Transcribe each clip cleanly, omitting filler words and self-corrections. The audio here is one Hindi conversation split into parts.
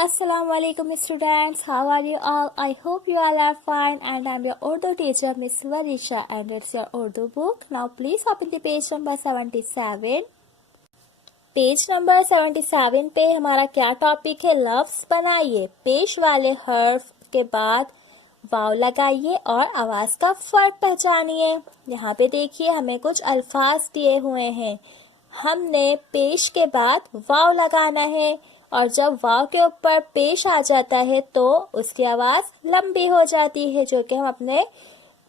Assalamualaikum students, how are you all? I hope you all are fine and I am your Urdu teacher Miss Varisha and it's your Urdu book. Now please open the page number 77. Page number 77 पे हमारा क्या टॉपिक है? लफ्ज बनाइए, पेश वाले हर्फ के बाद वाव लगाइए और आवाज का फर्क पहचानिए। यहाँ पे देखिए हमें कुछ अल्फाज दिए हुए हैं, हमने पेश के बाद वाव लगाना है और जब वाव के ऊपर पेश आ जाता है तो उसकी आवाज लंबी हो जाती है, जो कि हम अपने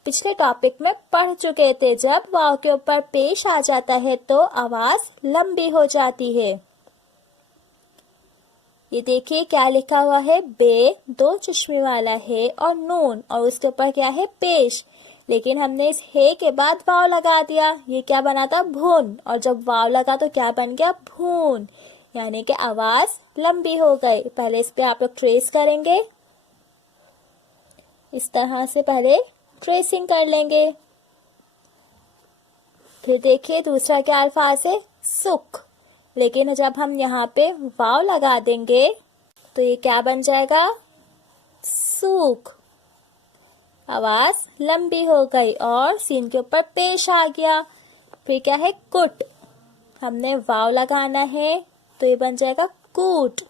पिछले टॉपिक में पढ़ चुके थे। जब वाव के ऊपर पेश आ जाता है तो आवाज लंबी हो जाती है। ये देखिए क्या लिखा हुआ है, बे दो चश्मे वाला है और नून और उसके ऊपर क्या है, पेश। लेकिन हमने इस हे के बाद वाव लगा दिया, ये क्या बना था, भून, और जब वाव लगा तो क्या बन गया, भून, यानी कि आवाज लंबी हो गई। पहले इस पे आप लोग ट्रेस करेंगे, इस तरह से पहले ट्रेसिंग कर लेंगे। फिर देखिए दूसरा क्या अल्फाज है, सुख, लेकिन जब हम यहाँ पे वाव लगा देंगे तो ये क्या बन जाएगा, सूख, आवाज लंबी हो गई और सीन के ऊपर पेश आ गया। फिर क्या है, कुट, हमने वाव लगाना है तो ये बन जाएगा कूट।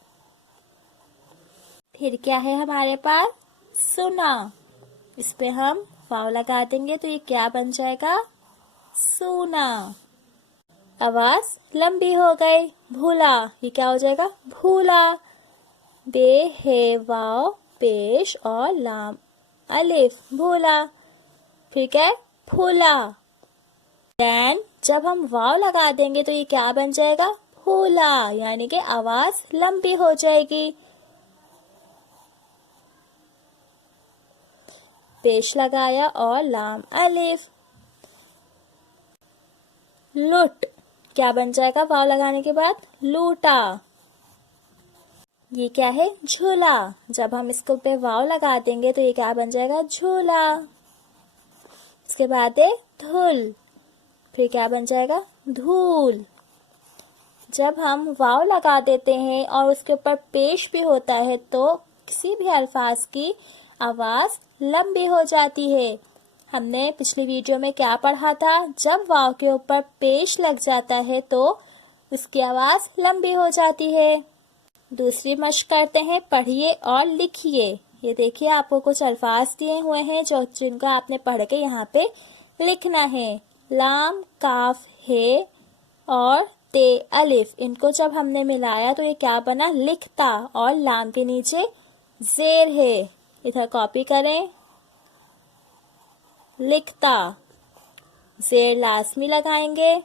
फिर क्या है हमारे पास, सुना, इस पे हम वाव लगा देंगे तो ये क्या बन जाएगा, सुना, आवाज लंबी हो गई। भूला, ये क्या हो जाएगा, भूला, बे है वाव पेश और लाम अलिफ, भूला। फिर क्या है, फूला, देन जब हम वाव लगा देंगे तो ये क्या बन जाएगा, फूला, यानी कि आवाज लंबी हो जाएगी। पेश लगाया और लाम अलिफ, लुट, क्या बन जाएगा वाव लगाने के बाद, लूटा। ये क्या है, झूला, जब हम इसको पे वाव लगा देंगे तो ये क्या बन जाएगा, झूला। इसके बाद है धूल, फिर क्या बन जाएगा, धूल। जब हम वाव लगा देते हैं और उसके ऊपर पेश भी होता है तो किसी भी अल्फाज की आवाज लंबी हो जाती है। हमने पिछली वीडियो में क्या पढ़ा था, जब वाव के ऊपर पेश लग जाता है तो उसकी आवाज लंबी हो जाती है। दूसरी मश्क करते हैं, पढ़िए और लिखिए। ये देखिए आपको कुछ अल्फाज दिए हुए हैं जिनको आपने पढ़ के यहाँ पे लिखना है। लाम, काफ, है और ते, अलिफ, इनको जब हमने मिलाया तो ये क्या बना, लिखता, और लाम के नीचे जेर है, इधर कॉपी करें, लिखता, जेर लाजमी लगाएंगे।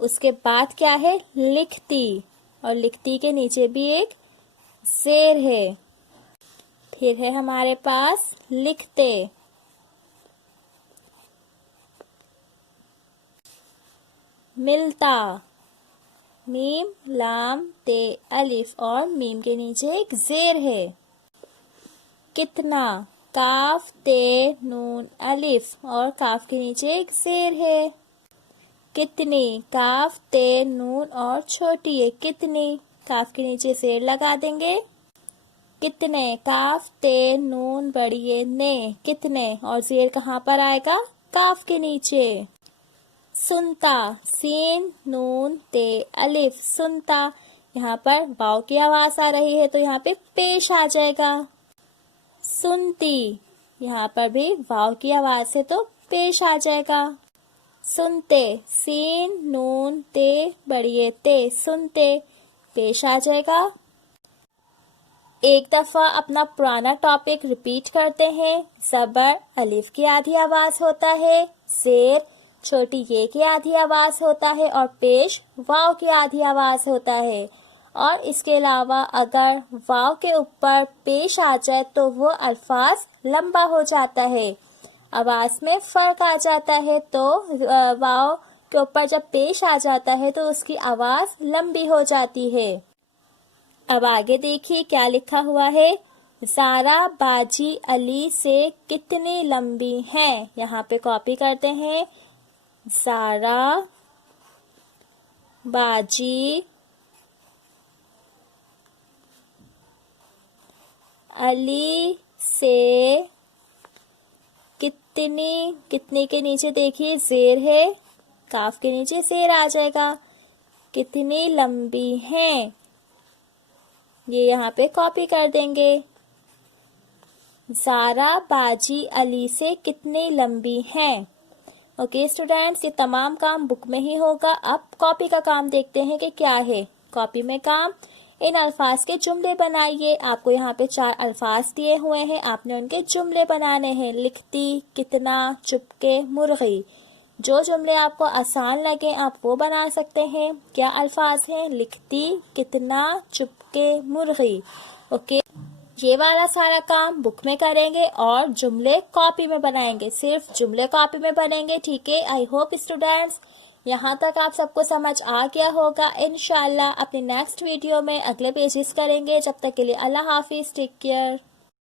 उसके बाद क्या है, लिखती, और लिखती के नीचे भी एक जेर है। फिर है हमारे पास लिखते, मिलता, मीम, लाम, ते, अलिफ और मीम के नीचे एक जेर है। कितना, काफ, ते, नून, अलिफ और काफ के नीचे एक जेर है। कितनी, काफ, ते, नून और छोटी है कितनी, काफ के नीचे जेर लगा देंगे। कितने, काफ, ते, नून बड़ी है ने, कितने, और जेर कहाँ पर आएगा, काफ के नीचे। सुनता, सीन, नून, ते, अलिफ, सुनता, यहाँ पर वाव की आवाज आ रही है तो यहाँ पे पेश आ जाएगा। सुनती, यहाँ पर भी वाव की आवाज से तो पेश आ जाएगा। सुनते, सीन, नून, ते बड़ी है ते, सुनते, पेश आ जाएगा। एक दफा अपना पुराना टॉपिक रिपीट करते हैं। जबर अलिफ की आधी आवाज होता है, जेर छोटी ये की आधी आवाज होता है और पेश वाव की आधी आवाज होता है। और इसके अलावा अगर वाव के ऊपर पेश आ जाए तो वो अल्फाज लंबा हो जाता है, आवाज में फर्क आ जाता है। तो वाव के ऊपर जब पेश आ जाता है तो उसकी आवाज लंबी हो जाती है। अब आगे देखिए क्या लिखा हुआ है, ज़ारा बाजी अली से कितनी लंबी हैं। यहाँ पे कॉपी करते हैं, ज़ारा बाजी अली से कितनी, कितनी के नीचे देखिए जेर है, काफ के नीचे जेर आ जाएगा। कितनी लंबी हैं, ये यहाँ पे कॉपी कर देंगे। ज़ारा बाजी अली से कितनी लंबी हैं। ओके स्टूडेंट्स, ये तमाम काम बुक में ही होगा। अब कॉपी का काम देखते हैं कि क्या है। कॉपी में काम, इन अल्फाज के जुमले बनाइए। आपको यहाँ पे 4 अल्फाज दिए हुए हैं, आपने उनके जुमले बनाने हैं। लिखती, कितना, चुपके, मुर्गी। जो जुमले आपको आसान लगे आप वो बना सकते हैं। क्या अल्फाज हैं? लिखती, कितना, चुपके, मुर्गी। ओके, ये वाला सारा काम बुक में करेंगे और जुमले कॉपी में बनाएंगे। सिर्फ जुमले कॉपी में बनेंगे, ठीक है। आई होप स्टूडेंट्स यहाँ तक आप सबको समझ आ गया होगा। इंशाल्लाह अपने नेक्स्ट वीडियो में अगले पेजेस करेंगे। जब तक के लिए अल्लाह हाफिज, टेक केयर।